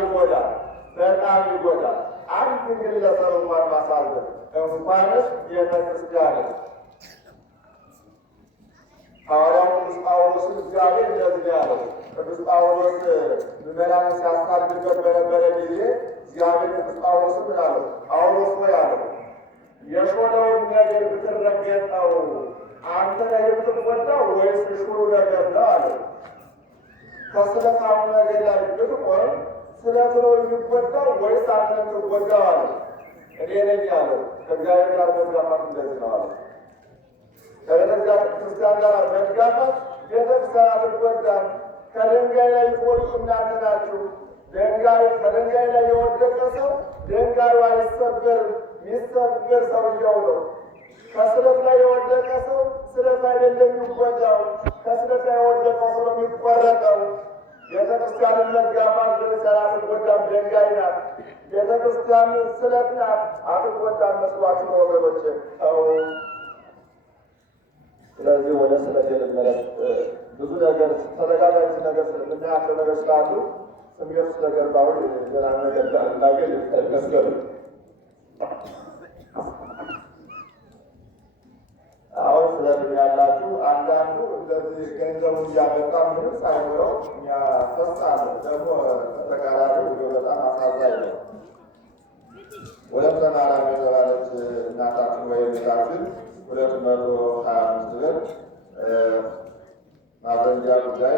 ይጎዳል፣ በጣም ይጎዳል። አንድ ግለሰብ እንኳን ማሳዘን እንኳንስ ቤተ ክርስቲያንን ሐዋርያው ቅዱስ ጳውሎስን እግዚአብሔር እንደዚህ ያለው ቅዱስ ጳውሎስ ምዕመናንን ሲያሳድድበት በነበረ ጊዜ እግዚአብሔር ቅዱስ ጳውሎስን ምን አለው? ጳውሎስ ሆይ አለው የሾለውን ነገር ብትረገጠው አንተ ነህ የምትጎዳው ወይስ ሽሩ ነገር ነው አለው። ከስለታሙ ነገር ላይ ብትቆም ስለቱ ነው የሚጎዳው ወይስ አንተ ነህ የምትጎዳው አለው። እኔ ነኝ አለው። ከእግዚአብሔር ጋር መጋፋት እንደዚህ ነው አለው። ከቤተ ክርስቲያን ጋር መጋፋት ቤተክርስቲያን አትጎዳም። ከድንጋይ ላይ የወደቁ እናንተ ናችሁ። ከድንጋይ ላይ የወደቀ ሰው ድንጋዩ አይሰበርም፣ የሚሰበር ሰውየው ነው። ከስለት ላይ የወደቀ ሰው ስለት አይደለም የሚጎዳው፣ ከስለት ላይ የወደቀው ሰው የሚቆረጠው። ቤተክርስቲያንን መጋፋት ቤተክርስቲያን አትጎዳም፣ ድንጋይ ናት። ቤተክርስቲያን ስለት ናት፣ አትጎዳም። መስሏችሁ ወገኖች ተው። ስለዚህ ወደ ስለት የልመለስ ብዙ ነገር ተደጋጋሚ ነገር የምናያቸው ነገር ስላሉ ስሜት ነገር ባሁን ሌላ ነገር እንዳገኝ መስገዱ አሁን ስለዚህ ያላችሁ አንዳንዱ እንደዚህ ገንዘቡን እያመጣ ምንም ሳይኖረው ያፈሳል። ደግሞ ተቃራኒ በጣም አሳዛኝ ነው። ወለተ ማርያም የተባለች እናታችን ወይም ቤታችን 225 ብር ማዘንጃ ጉዳይ